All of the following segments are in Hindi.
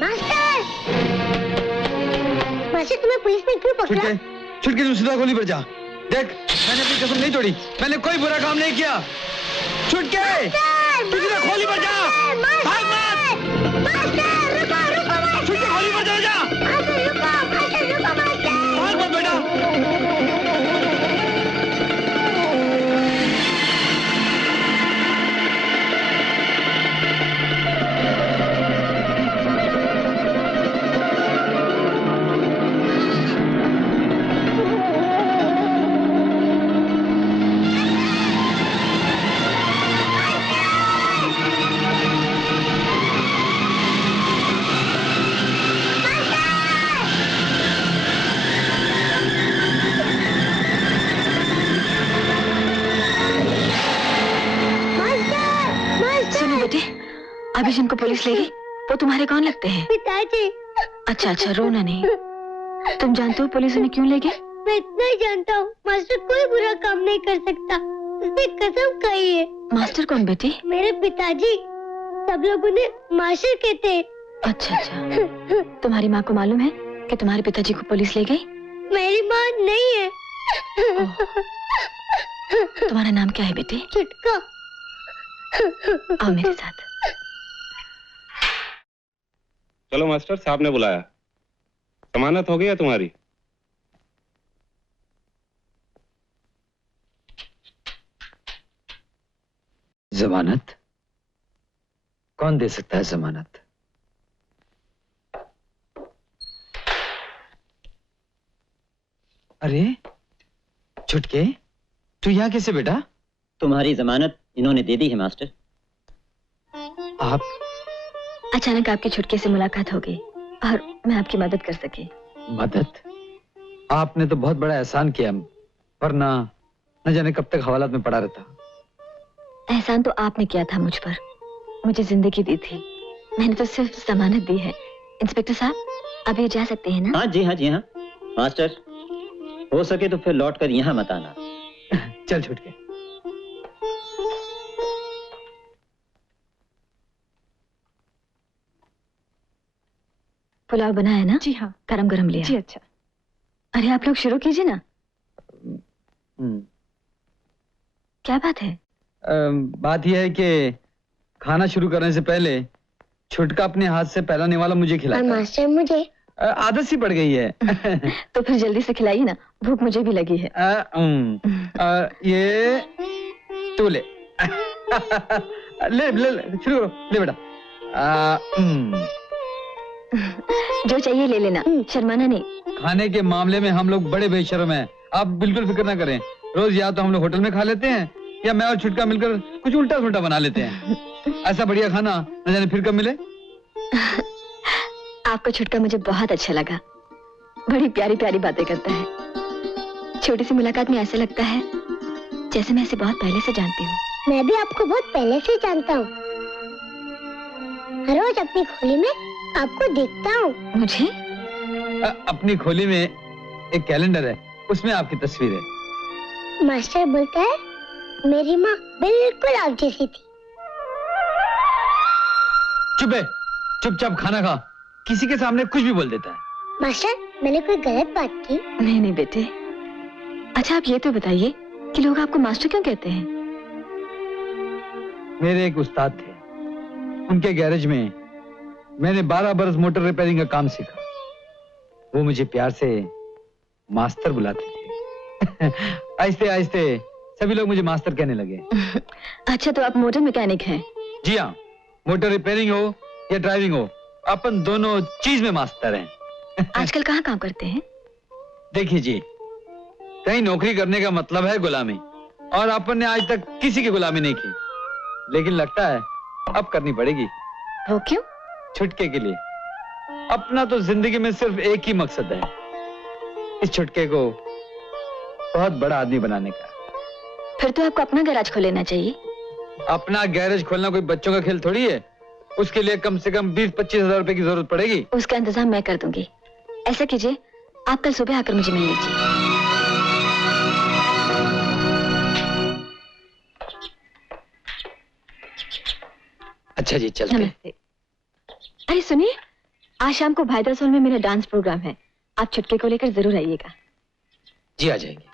मास्टर! मास्टर तुम्हें पुलिस ने क्यों पकड़ा? छुटके तुम सीधा गोली पर जा। देख मैंने अपनी कसम नहीं तोड़ी, मैंने कोई बुरा काम नहीं किया। छुटके तू सीधा गोली पर जा। भाग मत। छुटके गोली पर जा। भाग मत बेटा। अभी जिनको पुलिस ले गई वो तुम्हारे कौन लगते हैं? पिताजी। अच्छा अच्छा, रोना नहीं। तुम जानते हो पुलिस उन्हें क्यों ले गई? मैं इतना ही जानता हूँ, मास्टर कोई बुरा काम नहीं कर सकता, उसने कसम खाई है। मास्टर कौन बेटी? मेरे पिताजी। सब लोग उन्हें मास्टर कहते हैं। अच्छा अच्छा, तुम्हारी माँ को मालूम है कि तुम्हारे पिताजी को पुलिस ले गई? मेरी माँ नहीं है। तुम्हारा नाम क्या है बेटे? छुटका। आओ मेरे साथ। चलो मास्टर साहब ने बुलाया। जमानत हो गई तुम्हारी? जमानत? कौन दे सकता है जमानत? अरे छुटके, तू यहाँ कैसे बेटा? तुम्हारी जमानत इन्होंने दे दी है मास्टर। आप? अचानक आपके छुटके से मुलाकात हो गई और मैं आपकी मदद कर सकी। मदद? आपने तो बहुत बड़ा एहसान किया, वरना न जाने कब तक हवालात में पड़ा रहता। एहसान तो आपने किया था मुझ पर, मुझे जिंदगी दी थी, मैंने तो सिर्फ जमानत दी है। इंस्पेक्टर साहब, अब ये जा सकते हैं ना? हाँ जी हाँ जी हाँ। मास्टर, हो सके तो फिर लौट कर यहाँ मत आना। चल छुटके। पुलाव बना है ना? जी हाँ। गरम गरम लिया। जी अच्छा। अरे आप लोग शुरू कीजिए ना। क्या बात है? बात यह है कि खाना शुरू करने से पहले छुटका अपने हाथ से पहला निवाला मुझे खिलाता। मास्टर मुझे आदत सी पड़ गई है। तो फिर जल्दी से खिलाइए ना, भूख मुझे भी लगी है। ये तू ले। ले ले ले शुरू करो, ले बेटा। जो चाहिए ले लेना, शर्माना नहीं। खाने के मामले में हम लोग बड़े बेशर्म हैं, आप बिल्कुल फिक्र ना करें। रोज या तो हम लोग होटल में खा लेते हैं या मैं और छुटका मिलकर कुछ उल्टा सुल्टा बना लेते हैं। ऐसा बढ़िया खाना न जाने फिर कब मिले। आपका छुटका मुझे बहुत अच्छा लगा, बड़ी प्यारी प्यारी बातें करता है। छोटी सी मुलाकात में ऐसा लगता है जैसे मैं इसे बहुत पहले से जानती हूँ। मैं भी आपको बहुत पहले से जानता हूँ, हर रोज अपनी खोली में आपको देखता हूँ। मुझे? अपनी खोली में एक कैलेंडर है, उसमें आपकी तस्वीर है। मास्टर बोलता है मेरी माँ बिल्कुल आप जैसी थी। चुप है, चुपचाप खाना खा, किसी के सामने कुछ भी बोल देता है। मास्टर मैंने कोई गलत बात की? नहीं नहीं बेटे। अच्छा आप ये तो बताइए कि लोग आपको मास्टर क्यों कहते हैं? मेरे एक उस्ताद थे, उनके गैरेज में मैंने 12 बरस मोटर रिपेयरिंग का काम सीखा। वो मुझे प्यार से मास्टर बुलाते थे। आहिस्ते आहिस्ते सभी लोग मुझे मास्टर कहने लगे। अच्छा तो आप मोटर मैकेनिक हैं? जी हाँ, मोटर रिपेयरिंग हो या ड्राइविंग हो, अपन दोनों चीज में मास्टर हैं। आजकल कहाँ काम करते हैं? देखिए जी, कहीं नौकरी करने का मतलब है गुलामी, और अपन ने आज तक किसी की गुलामी नहीं की, लेकिन लगता है अब करनी पड़ेगी। वो क्यों? छुटके के लिए। अपना तो जिंदगी में सिर्फ एक ही मकसद है, इस छुटके को बहुत बड़ा आदमी बनाने का। फिर तो आपको अपना गैराज खोल लेना चाहिए। अपना गैरेज खोलना कोई बच्चों का खेल थोड़ी है, उसके लिए कम से कम 20-25 हजार रुपए की जरूरत पड़ेगी। उसका इंतजाम मैं कर दूंगी। ऐसा कीजिए, आप कल सुबह आकर मुझे मिल लीजिए। अच्छा जी, चलते हैं। नमस्ते। अरे सुनिए, आज शाम को भाईदास हॉल में मेरा डांस प्रोग्राम है, आप छुटके को लेकर जरूर आइएगा। जी आ जाएंगे।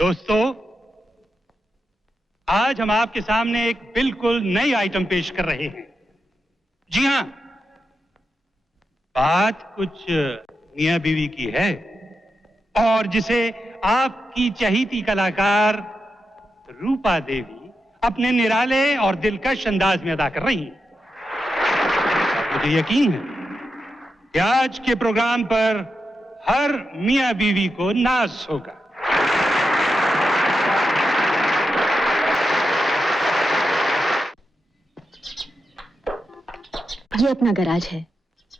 दोस्तों, आज हम आपके सामने एक बिल्कुल नई आइटम पेश कर रहे हैं। जी हां, बात कुछ मियां बीवी की है और जिसे आपकी चहीती कलाकार रूपा देवी अपने निराले और दिलकश अंदाज में अदा कर रही हैं। मुझे यकीन है कि आज के प्रोग्राम पर हर मियां बीवी को नाज होगा। ये अपना गैराज है,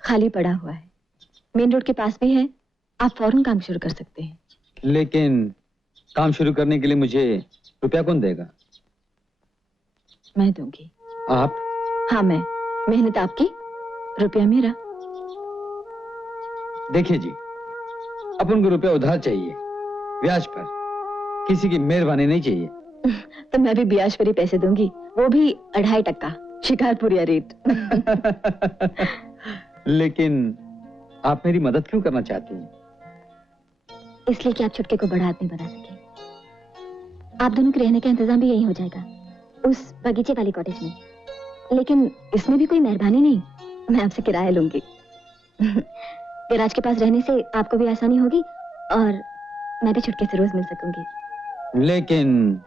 खाली पड़ा हुआ है, मेन रोड के पास भी है, आप फौरन काम शुरू कर सकते हैं। लेकिन काम शुरू करने के लिए मुझे रुपया कौन देगा? मैं दूंगी। आप? हाँ मैं, मेहनत आपकी, रुपया मेरा। देखिए जी, अपन को रुपया उधार चाहिए, ब्याज पर, किसी की मेहरबानी नहीं चाहिए। तो मैं भी ब्याज पर ही पैसे दूंगी, वो भी 2.5%, शिकारपुरिया रेट। लेकिन आप मेरी मदद क्यों करना चाहती हैं? इसलिए कि आप छुटके को बड़ा आदमी बना सके। आप दोनों के रहने का इंतजाम भी यही हो जाएगा, उस बगीचे वाली कॉटेज में। लेकिन इसमें भी कोई मेहरबानी नहीं, मैं आपसे किराया लूंगी। गैराज के पास रहने से आपको भी आसानी होगी और मैं भी छुटके से रोज मिल सकूंगी। लेकिन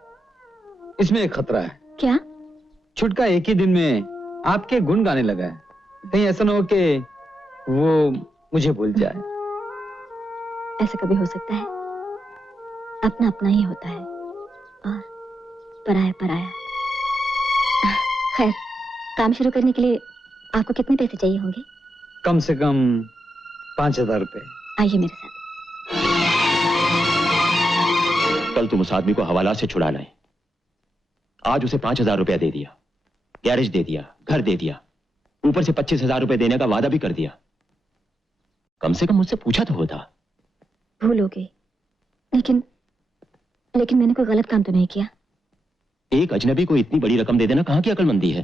इसमें एक खतरा है। क्या? छुटका एक ही दिन में आपके गुण गाने लगा है, कहीं ऐसा ना हो कि वो मुझे भूल जाए। ऐसा कभी हो सकता है? अपना अपना ही होता है और पराया पराया। खैर, काम शुरू करने के लिए आपको कितने पैसे चाहिए होंगे? कम से कम 5,000 रुपए। आइए मेरे साथ। कल तुम उस आदमी को हवाला से छुड़ा लाए, आज उसे 5,000 रुपया दे दिया, गैरेज दे दिया, घर दे दिया, ऊपर से 25,000 रुपए देने का वादा भी कर दिया। कम से कम मुझसे पूछा तो होता। भूल हो गई, लेकिन मैंने कोई गलत काम तो नहीं किया। एक अजनबी को इतनी बड़ी रकम दे देना कहां की अक्लमंदी है?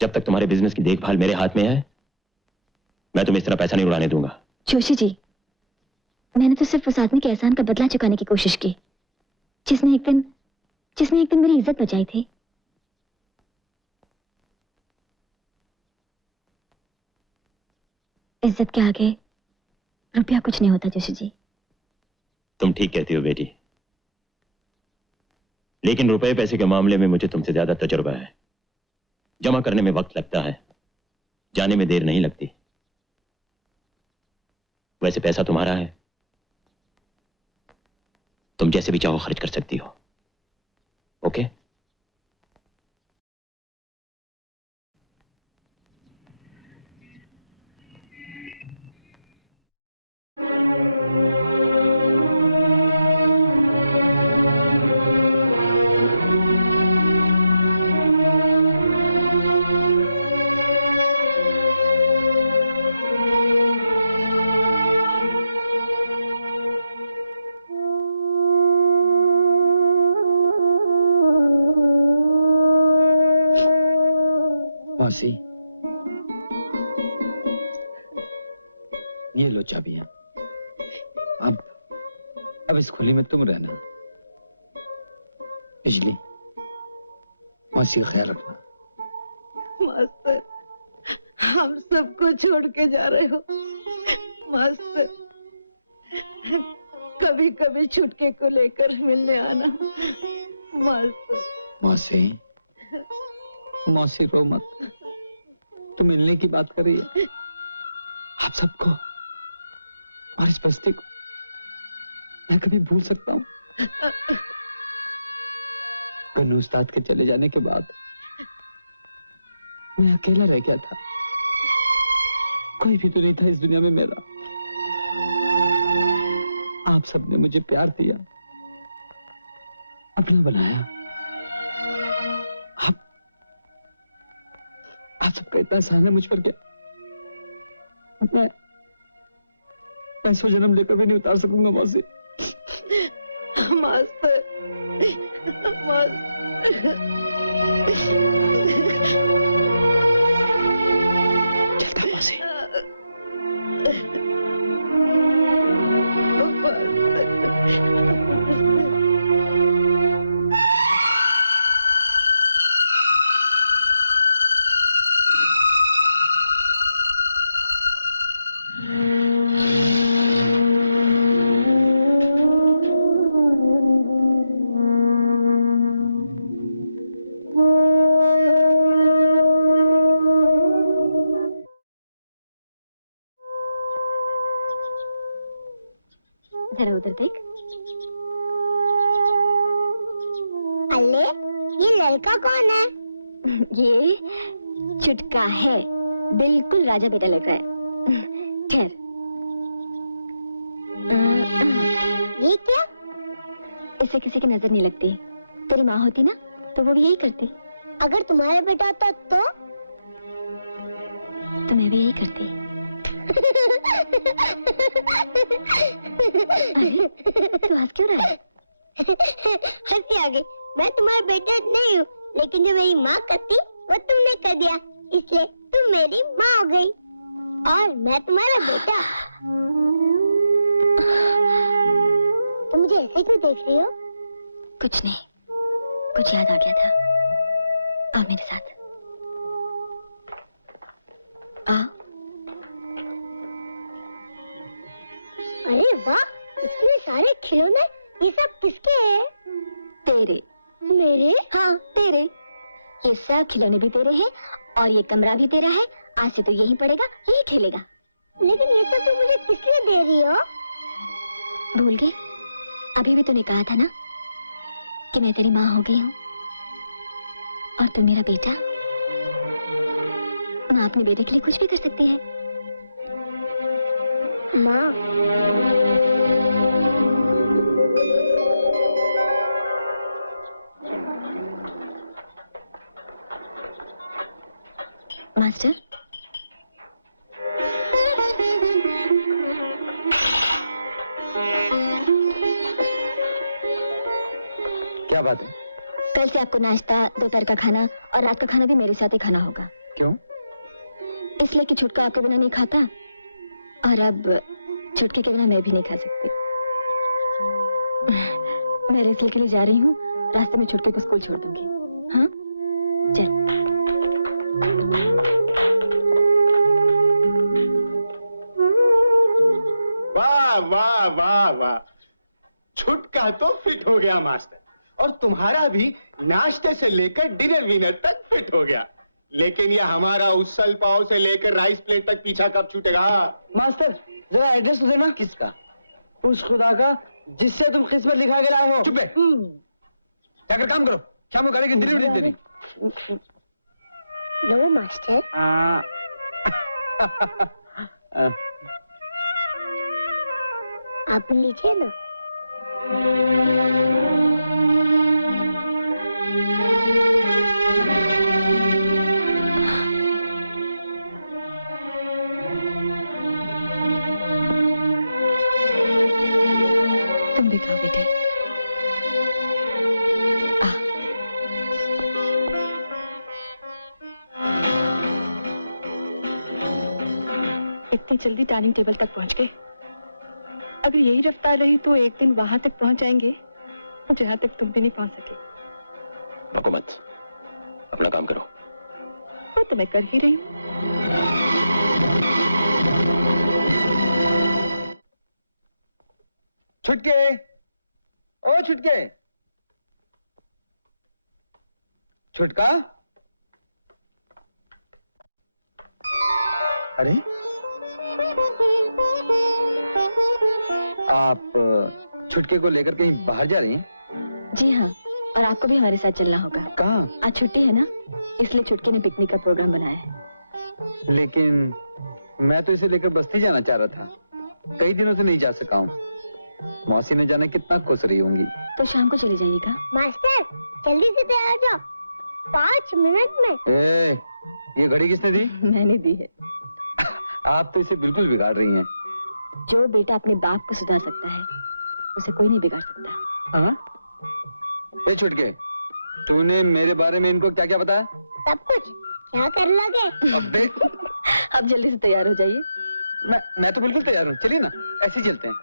जब तक तुम्हारे बिजनेस की देखभाल मेरे हाथ में है, मैं तुम्हें इस तरह पैसा नहीं उड़ाने दूंगा। जोशी जी, मैंने तो सिर्फ उस आदमी के एहसान का बदला चुकाने की कोशिश की, जिसने एक दिन मेरी इज्जत बचाई थी। इज्जत के आगे रुपया कुछ नहीं होता जोशी जी। तुम ठीक कहती हो बेटी, लेकिन रुपए पैसे के मामले में मुझे तुमसे ज्यादा तजुर्बा है। जमा करने में वक्त लगता है, जाने में देर नहीं लगती। वैसे पैसा तुम्हारा है, तुम जैसे भी चाहो खर्च कर सकती हो। ओके? मौसी, ये लो चाबियां। अब इस खुली में तुम रहना। बिजली, मौसी का ख्याल रखना। मास्टर, हम सबको छोड़ के जा रहे हो। मास्टर, कभी कभी छुटके को लेकर मिलने आना। मास्टर। मौसी रो मत, तो मिलने की बात कर रही है। आप सबको और इस बस्ती को मैं कभी भूल सकता हूँ? कन्नू उस्ताद के चले जाने के बाद मैं अकेला रह गया था, कोई भी तो नहीं था इस दुनिया में मेरा। आप सबने मुझे प्यार दिया, अपना बनाया। आप सबका इतना एहसान है मुझ पर। क्या पैसों जन्म लेकर भी नहीं उतार सकूंगा मौसी। मास्टर, चलता मौसी। जरा उधर देख। अल्ले, ये लड़का कौन है? ये छुटका है, बिल्कुल राजा बेटा लग रहा है। ठहर। ये क्या? इससे किसी की नजर नहीं लगती। तेरी माँ होती ना तो वो भी यही करती। अगर तुम्हारा बेटा होता तो? तो मैं भी यही करती। अरे तू हंस क्यों रहा है? हंसी आ गई। मैं तुम्हारा बेटा नहीं हूँ, लेकिन जो मेरी माँ करती वो तुमने कर दिया, इसलिए तुम मेरी माँ हो गई और मैं तुम्हारा बेटा। तुम मुझे ऐसे क्यों देख रही हो? कुछ नहीं, कुछ याद आ गया था। आओ मेरे साथ। आओ। अरे वाह, इतने सारे खिलौने, ये सब किसके हैं? तेरे। मेरे? हाँ तेरे। ये सब खिलौने भी तेरे हैं और ये कमरा भी तेरा है। आज से तो यही पड़ेगा, यही खेलेगा। लेकिन ये सब तुम मुझे किस लिए दे रही हो? भूल गए? अभी भी तूने कहा था ना कि मैं तेरी माँ हो गई हूँ और तू मेरा बेटा। माँ अपने बेटे के लिए कुछ भी कर सकती है। माँ, मास्टर, क्या बात है? कल से आपको नाश्ता, दोपहर का खाना और रात का खाना भी मेरे साथ ही खाना होगा। क्यों? इसलिए कि छुटका आपके बिना नहीं खाता और अब छुटके के बिना मैं भी नहीं खा सकती। मैं रेसल के लिए जा रही हूँ, रास्ते में छुटके को स्कूल छोड़ दूंगी। हाँ चल। वाह वाह वाह वाह, छुटका तो फिट हो गया मास्टर, और तुम्हारा भी नाश्ते से लेकर डिनर विनर तक फिट हो गया। लेकिन यह हमारा उसल पाव से लेकर राइस प्लेट तक पीछा कब छूटेगा? मास्टर जरा एड्रेस तो देना। किसका? उस खुदा का जिससे तुम किस्मत लिखा के लाए हो। चुप जाकर काम करो, शाम को गाड़ी की डिलीवरी देनी। लो मास्टर। आप लीजिए ना। तुम भी खाओ बेटे। इतनी जल्दी डाइनिंग टेबल तक पहुंच गए। अगर यही रफ्तार रही तो एक दिन वहां तक पहुंच जाएंगे जहां तक तुम भी नहीं पहुंच सके। बको मत, अपना काम करो। वो तो मैं कर ही रही हूँ। छुटके, ओ छुटके, छुटका। अरे आप छुटके को लेकर कहीं बाहर जा रही हैं? जी हाँ, और आपको भी हमारे साथ चलना होगा। कहाँ? आज छुट्टी है ना, इसलिए छुटके ने पिकनिक का प्रोग्राम बनाया है। लेकिन मैं तो इसे लेकर बस्ती जाना चाह रहा था, कई दिनों से नहीं जा सका हूँ। मौसी ने जाने कितना खुश रही होंगी। तो शाम को चले जाइएगा। मास्टर जल्दी से तैयार जाओ, 5 मिनट में। ये घड़ी किसने दी? मैंने दी है। आप तो इसे बिल्कुल बिगाड़ रही हैं। जो बेटा अपने बाप को सुधार सकता है उसे कोई नहीं बिगाड़ सकता। हाँ? ए छुटके, तूने मेरे बारे में इनको क्या क्या बताया? सब कुछ। क्या कर लोगे? अबे अब जल्दी से तैयार हो जाइए। मैं तो बिल्कुल तैयार हूँ, चलिए ना, ऐसे ही चलते हैं।